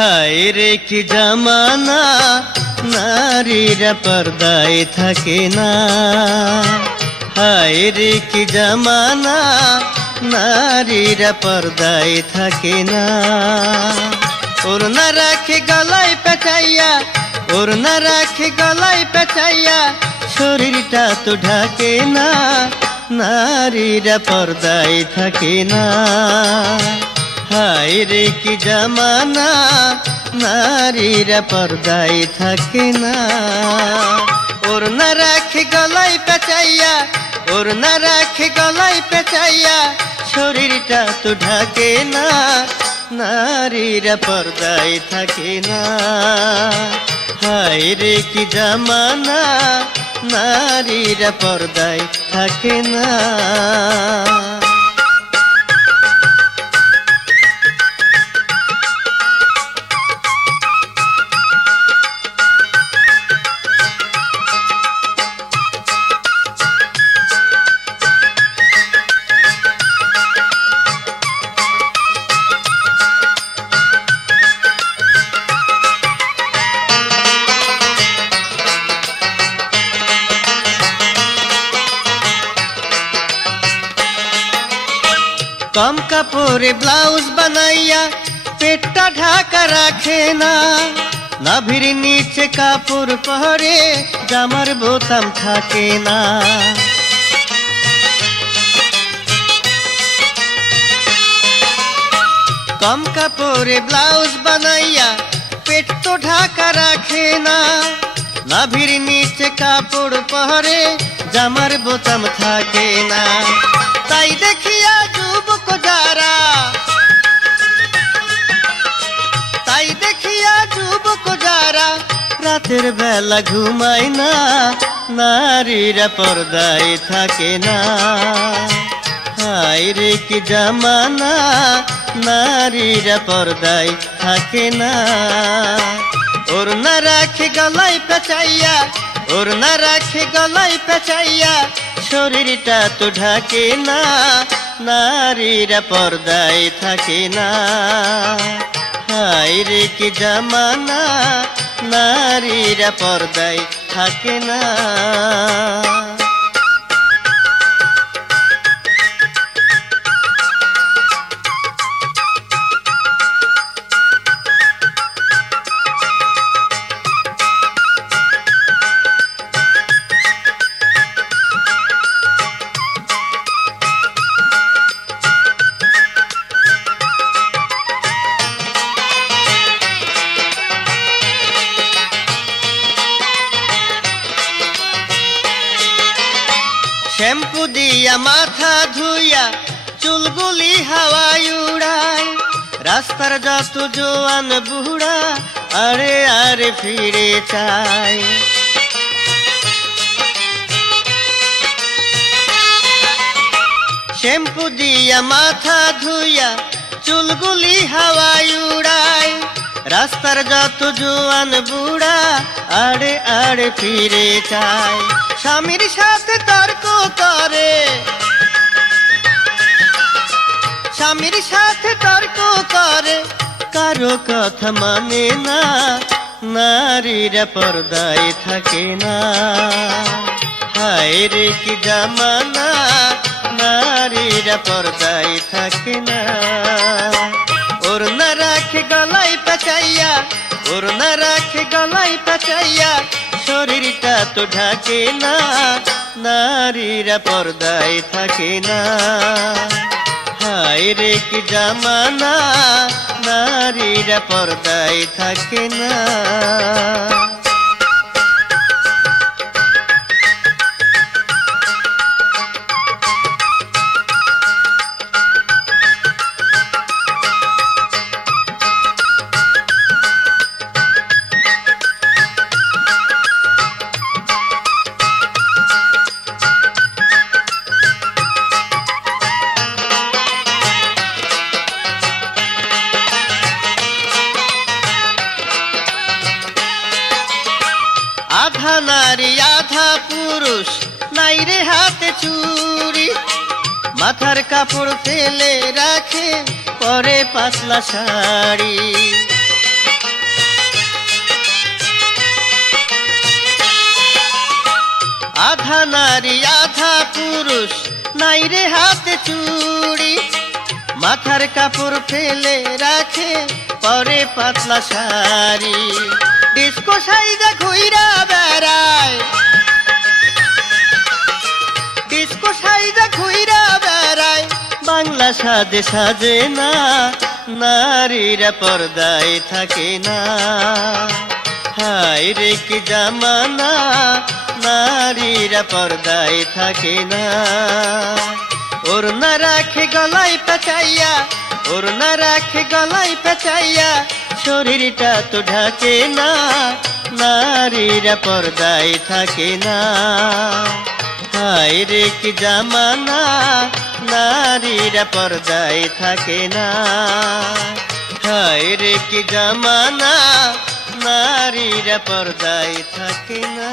হায় রে কি জামানা, নারীরা পর্দায় থাকে না। হায় রে কি জামানা, নারীরা পর্দায় থাকে না। ওড়না রাখে গলায় পেঁচাইয়া, ওড়না রাখে গলায় পেঁচাইয়া, শরীরটা তো ঢাকে না, নারীরা পর্দায় থাকে না। হায় রে কি জামানা, নারীরা পর্দায় থাকে না। ওড়না রাখে গলায় পেঁচাইয়া, ওড়না রাখে গলায় পেঁচাইয়া, শরীরটা তো ঢাকে না, নারীরা পর্দায় থাকে না। হায় রে কি জামানা, নারীরা পর্দায় থাকে না। কম কাপড়ে ব্লাউজ বানাইয়া পেটটা ঢাকা রাখে না, নাভির নিচে কাপড় পরে জামার বোতাম থাকে না। কম কাপড়ে ব্লাউজ বানাইয়া পেট তো ঢাকা রাখে না, নাভির নিচে কাপড় পরে জামার বোতাম থাকে না। তাই দেখিয়া যুবক যারা, তাই দেখিয়া যুবক যারা রাতের বেলা ঘুমায় না, নারীরা পর্দায় থাকে না। হায় রে কি জামানা, নারীরা পর্দায় থাকে না। ওড়না রাখে গলায় পেঁচাইয়া, ওড়না রাখে গলায় পেঁচাইয়া, শরীরটা তো ঢাকে না, নারীরা পর্দায় থাকে না। হায় রে কি জামানা, নারীরা পর্দায় থাকে না। শ্যাম্পু দিয়া মাথা ধুইয়া চুলগুলি হাওয়ায় উড়ায়, রাস্তার যত জোয়ান বুড়া আরে আরে ফিরে চায়। শ্যাম্পু দিয়া মাথা ধুইয়া চুলগুলি হাওয়ায় উড়ায়, রাস্তার যত জোয়ান বুড়া আড়ে আড়ে ফিরে চায়। স্বামীর সাথে তর্ক করে, স্বামীর সাথে তর্ক করে, কারো কথা মানে না, নারীরা পর্দায় থাকে না। হায় রে কি জামানা, নারীরা পর্দায় থাকে না। ওড়না রাখে গলায় পেঁচাইয়া, ওড়না রাখে গলায় পেঁচাইয়া, শরীরটা তো ঢাকে না, নারীরা পর্দায় থাকে না। হায় রে কি জামানা, নারীরা পর্দায় থাকে না। আধা নারী আধা পুরুষ, নাই রে হাতে চুরি, মাথার কাপড় ফেলে রাখে পরে পাতলা শাড়ি। আধা নারী আধা পুরুষ, নাই রে হাতে চুড়ি, মাথার কাপড় ফেলে রাখে পরে পাতলা শাড়ি, ডিস্কো সাইজা ঘুইরা বেড়ায়, ডিস্কো সাইজা ঘুইরা বেড়ায়, বাংলা সাজে সাজে না, নারীরা পর্দায় থাকে না। হায় রে কি জামানা, নারীরা পর্দায় থাকে না। ওড়না রাখে গলায় পেঁচাইয়া, ওড়না রাখে গলায় পেঁচাইয়া, শরীরটা তো ঢাকে না, নারীরা পর্দায় থাকে না। হায় রে কি জামানা, নারীরা পর্দায় থাকে না। হায় রে কি জামানা, নারীরা পর্দায় থাকে না।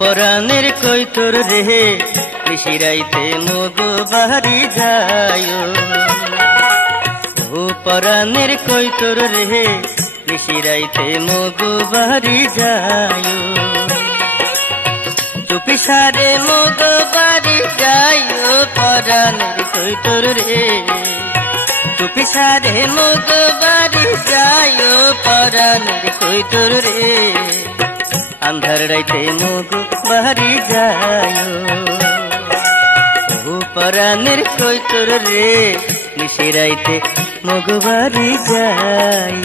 পরাণের কই তোর রে, নিশিরাইতে মগো বাড়ি যায়। ও পরাণের কই তোর রে, নিশিরাইতে মগো বাড়ি যায়। চুপি সারে মগো বাড়ি যায়, পরাণের কই তোর রে, চুপি সারে মগো বাড়ি যায়, পরাণের কই তোর রে। আন্ধার রাইতে মগো বাড়ি যায়, ও পরাণের কই তোর রে, নিশিরাইতে মগো বাড়ি যায়।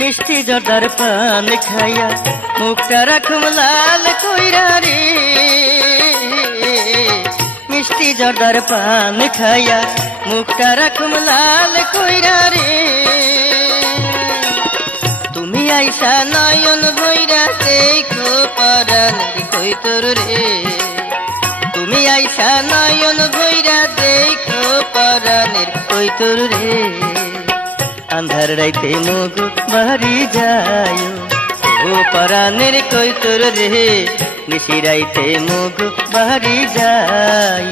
মিষ্টি জর্দার পান খাইয়া, মুখটা রাখুম লাল কইরা রে। মিষ্টি জর্দার পান খাইয়া, মুখটা রাখুম লাল কইরা রে। তুমি আইসা নয়ন ভৈরা, দেখো পরাণের কই তোর রে। তুমি আইসা নয়ন ভৈরা, দেখো পরাণের কই তোর রে। আন্ধার রাইতে মগো বাড়ি যায়, ও পরাণের কই তোর রে, নিশিরাইতে মগো বাড়ি যায়।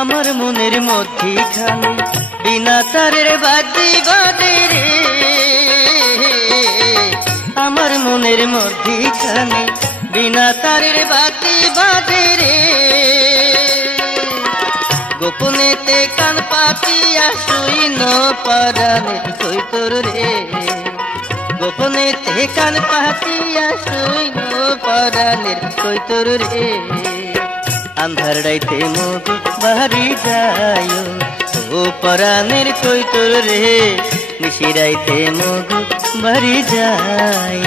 আমার মনের মধ্যিখানে বিনা তারের বাজি বাজে রে। আমার মনের মধ্যিখানে বিনা তারের বাজি বাজে রে। গোপনেতে কান পাতিয়া শুইন পরাণের কই তোর রে। গোপনেতে কান পাতিয়া শুইন পরাণের কই তোর রে। আন্ধার রাইতে মগো বাড়ি যায়, ও পরাণের কই তোর রে, নিশিরাইতে মগো বাড়ি যায়।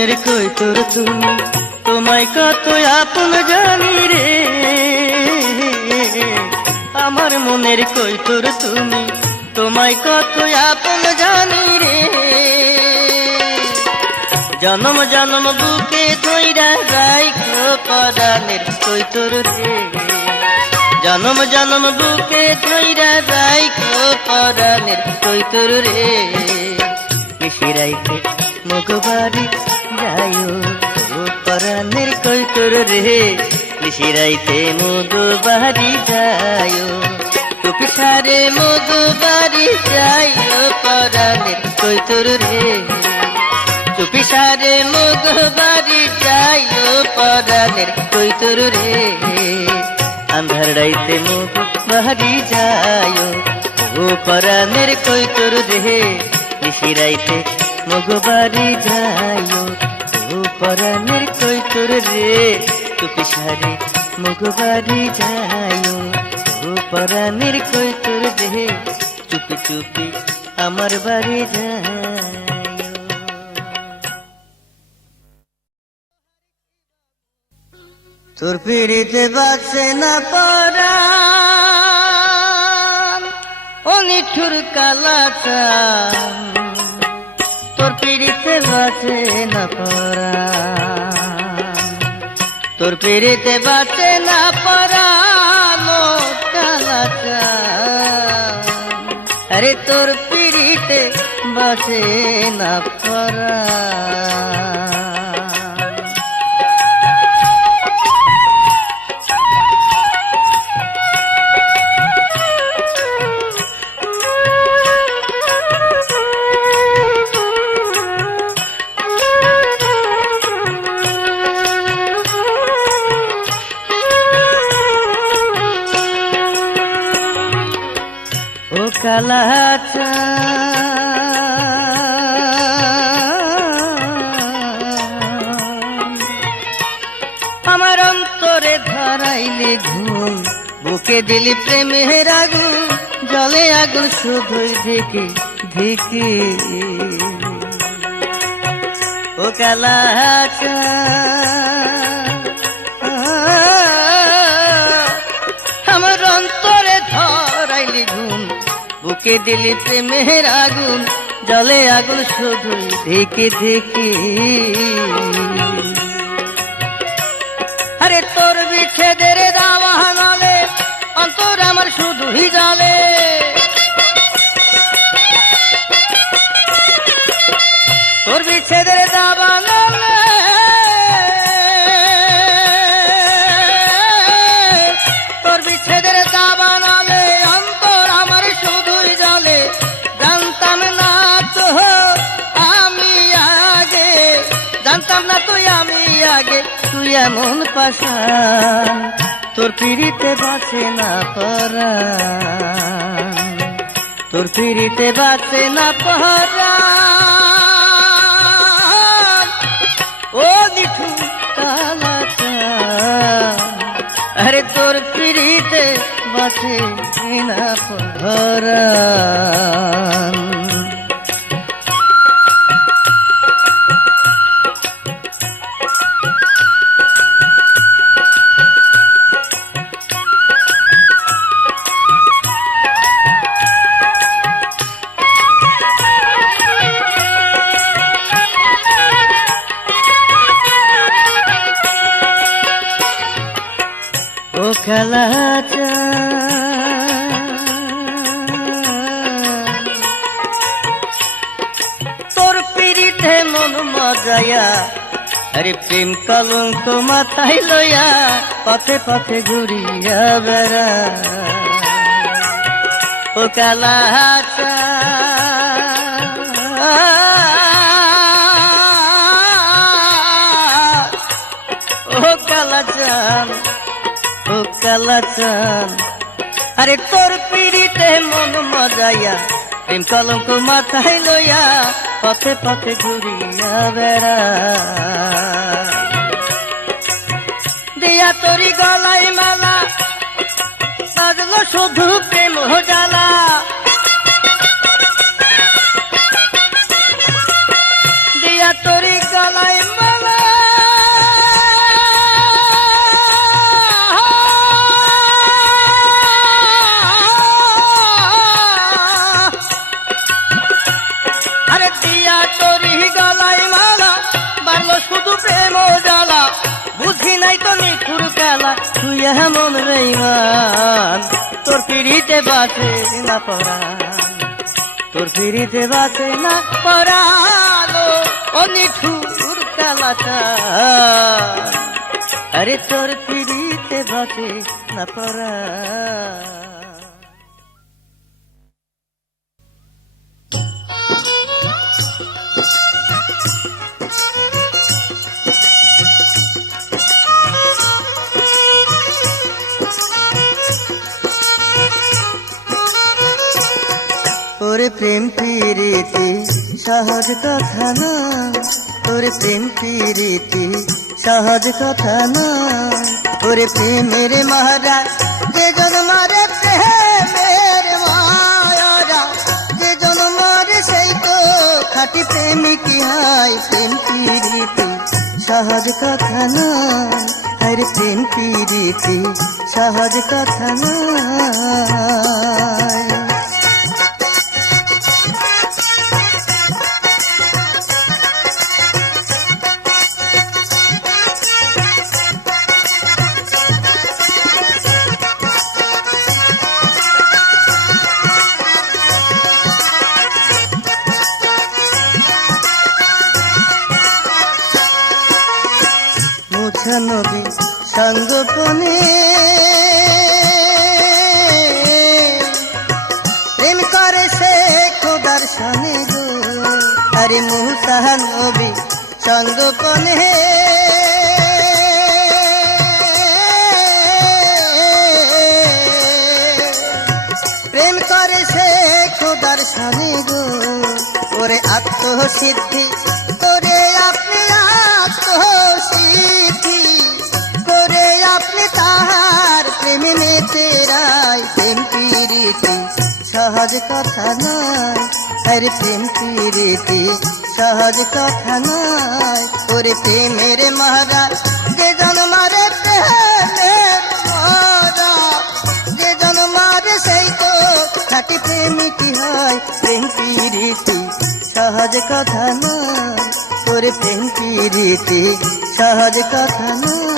মনের কই তোর তুমি, তোমায় কত আপন জানি রে। আমার মনের কই তোর তুমি, তোমায় কত আপন জানি রে। জনম জনম বুকে ধইরা রাইখো পরাণের কই তোর রে। জনম জনম বুকে ধইরা রাইখো পরাণের কই তোর রে। নিশিরাইতে মগবাড়ি যাইও ও পরাণের কই তোর রে। নিশিরাইতে মগবাড়ি যাইও, টুপি সারে মগবাড়ি যাইও পরাণের কই তোর রে। টুপি সারে মগবাড়ি যাইও পরাণের কই তোর রে। আন্ধার রাইতে মগবাড়ি যাইও ও পরাণের কই তোর রে। নিশিরাইতে মগবাড়ি যাইও ও পরাণের কই তোর রে। টুপি সারে মগবাড়ি যাইও ও পরাণের কই তোর রে। চুপি চুপি আমার বাড়ি যাইও। তোর পিড়িতে বাঁচে না পরাণ, ও নিঠুর কালাচান। তোর পিড়িতে বাঁচে না পরাণ, তোর পিড়িতে বাঁচে না পরাণ ও কালাচান। আরে তোর পিড়িতে বাঁচে না পরাণ। কালাচান আমার অন্তরে ধরাইলে ঘুম, বুকে দিলি প্রেমের আগুন, জলে আগুন শুধুই ঢেকে ঢেকে। ও কালাচান আমার অন্তরে ধরাইলে ঘুম, বুকে দিলি প্রেমের আগুন, জলে আগুন শুধুই ঢেকে ঢেকে। আরে তোর বিচ্ছেদের দাওয়া নালে অন্তর আমার শুধুই জালে। তোর বিচ্ছেদের দাওয়া নালে তোর বিচ্ছেদের দাওয়া নালে অন্তর আমার শুধুই জালে। জানতাম না তো আমি আগে, জানতাম না তুই আমি আগে, তুই এমন পাশান। তোর পিড়িতে বাঁচে না পরাণ, তোর পিড়িতে বাঁচে না পরাণ ও নিঠুর কালাচান। আরে তোর পিড়িতে বাঁচে না পরাণ। ও কালাচান তোর পিড়িতে মন মজায়া, আরে প্রেম কলঙ্ক মাথায় লইয়া পথে পথে ঘুরিয়া বেড়া। ও কালাচান ও কালাচান ও কালাচান। আরে তোর পিড়িতে মন মজাইয়া, প্রেম কলঙ্ক মাথায় লইয়া পথে পথে ঘুরিয়া বেড়া। দিয়া তোরি গলায় মালা বাজলো শুধু প্রেম জ্বালা। দিয়া তোরি গলায় তুই এমন বেঈমান তোর পিড়িতে বাঁচে না পরাণ তোর পিড়িতে বাঁচে না পরাণ ও নিঠুর কালাচান আরে তোর পিড়িতে বাঁচে না পরাণ ওরে প্রেম প্রীতি সহজ কথা না ওরে প্রেম প্রীতি সহজ কথা না ওরে প্রেমের মহারাজ যে জন্মারে প্রেমের মায়ারা যে জন্মারে সেই তো খাঁটি প্রেমিক হয় প্রেম প্রীতি সহজ কথা না আরে প্রেম প্রীতি সহজ কথা না নবী সঙ্গপনে প্রেম করে সে খোদার সনে গো আরে মুসা নবী সঙ্গপনে প্রেম করে সে খোদার সনে গো ওরে আত্মসিদ্ধি করে আপনি আত্মসিদ্ধি করে আপনি তাহার প্রেমে মেতে রায় প্রেম প্রীতি সহজ কথা নয় আরে প্রেম প্রীতি সহজ কথা নয় ওরে প্রেমের মহারাজ যে জন্মারে প্রেমের মহারাজ যে জন্মারে সেই তো খাঁটি প্রেমিক হয় প্রেম প্রীতি সহজ কথা নয় ওরে প্রেম প্রীতি সহজ কথা নয়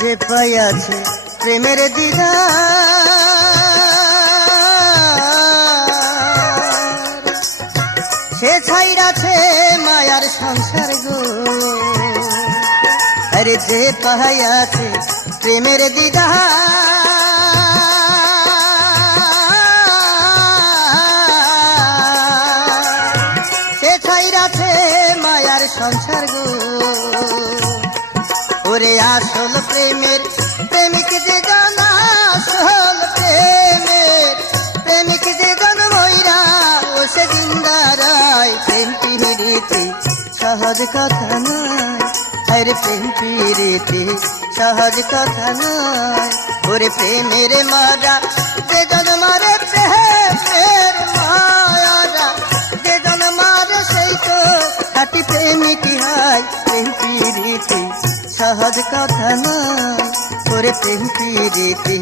যে পাইয়াছে প্রেমের দিদার সে ছাইরাছে মায়ার সংসার গো আরে যে পাইয়াছে প্রেমের দিদার সে ছাইরাছে মায়ার সংসার গো ওরে আসল প্রেমের প্রেমিক যে জন আসল প্রেমের প্রেমিক যে জন ময়রা ও সে জিন্দারায় প্রেম প্রীতি সহজ কথা নয় আরে প্রেম প্রীতি সহজ কথা নয় ওরে প্রেমের মারা যে জন মারে প্রেমের মায়ারা যে জন মারে সেই তো খাঁটি প্রেমিক হয় প্রেম প্রীতি সহজ কথা নয় ওরে প্রেম প্রীতি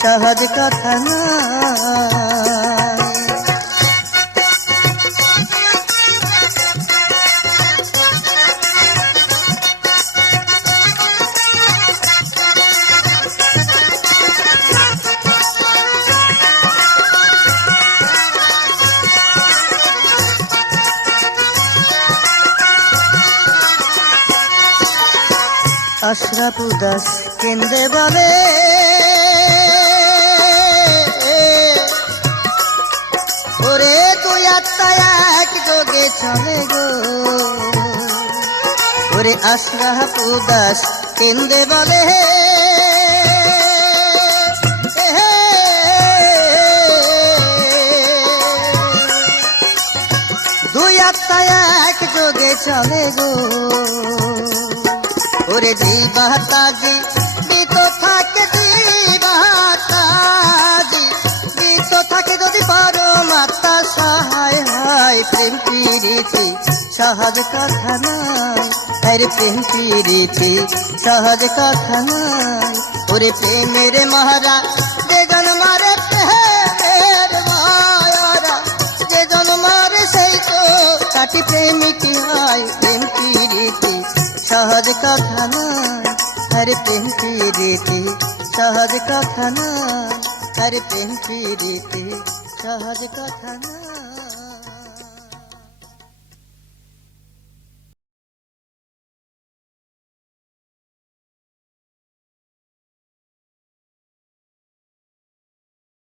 সহজ কথা নয় আশরাফ উদাস কেন্দ্রে বলে ওরে তুই আত্মা এক যোগে চলে গো ওরে আশরাফ উদাস কেন্দ্রে বলে দুই আত্মা এক যোগে চলে গো ওরে দিবাতাজি দিত থাকে দিবাতাজি দিত থাকে যদি পরমাত্মা প্রেম প্রীতি সহজ কথা নয়, আরে প্রেম প্রীতি সহজ কথা নয়। ওরে প্রেমের মহারা যে জন্মারে প্রেমের মায়ারা, যে জন্মারে সেই তো কাটি প্রেমিকি হয়। প্রেম প্রীতি সহজ কথা নয়, আরে প্রেম প্রীতি সহজ কথা নয়, আরে প্রেম প্রীতি সহজ কথা নয়।